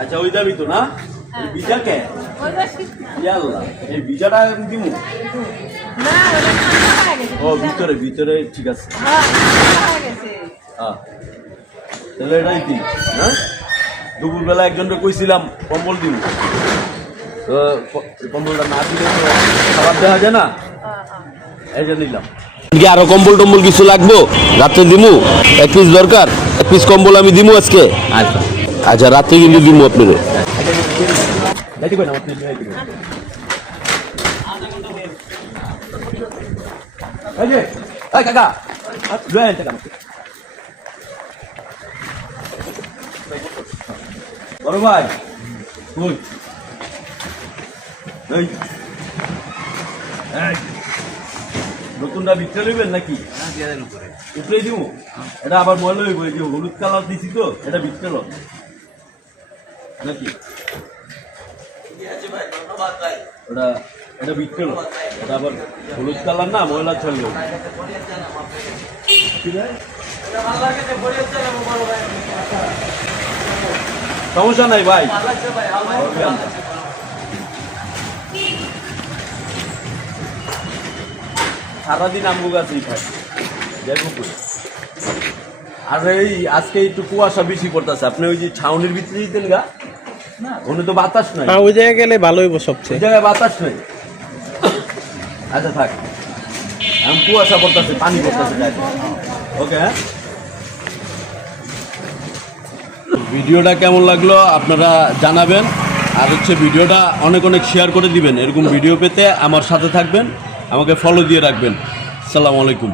আচ্ছা ওই দাবি তো না ভিজা কে এই ভিজাটা দিমু ও ভিতরে ভিতরে ঠিক আছে তাহলে এটাই দিন না দুপুরবেলা একজনকে কইছিলাম কম্বল দিব তো কম্বলটা না দিলে তো খাবার দেওয়া যায় না এই যে নিলাম কি আরো কম্বল টম্বল কিছু লাগবো রাত্রে দিমু এক পিস দরকার এক পিস কম্বল আমি দিমু আজকে আচ্ছা আচ্ছা রাত্রে কিন্তু দিমু আপনাদের কাকা বড় ভাই নতুনটা বিক্রে লইবেন নাকি উপরে দিব এটা আবার ময়লা হইব এই যে হলুদ কালার দিছি তো এটা বিক্রে ল নাকি ওটা এটা বিক্রে ল এটা আবার হলুদ কালার না ময়লা ছড়ল সমস্যা নাই ভাই সারাদিন আমগো গাছেই খাই আর এই আজকে একটু কুয়াশা বেশি পড়তেছে আপনি ওই যে ছাউনির ভিতরে দিতেন গা ওখানে তো বাতাস নাই ওই জায়গায় গেলে ভালো হইব সবচেয়ে জায়গায় বাতাস নাই আচ্ছা থাক আমি কুয়াশা পড়তেছে পানি পড়তেছে ওকে হ্যাঁ ভিডিওটা কেমন লাগলো আপনারা জানাবেন আর হচ্ছে ভিডিওটা অনেক অনেক শেয়ার করে দিবেন এরকম ভিডিও পেতে আমার সাথে থাকবেন আমাকে ফলো দিয়ে রাখবেন আসসালামু আলাইকুম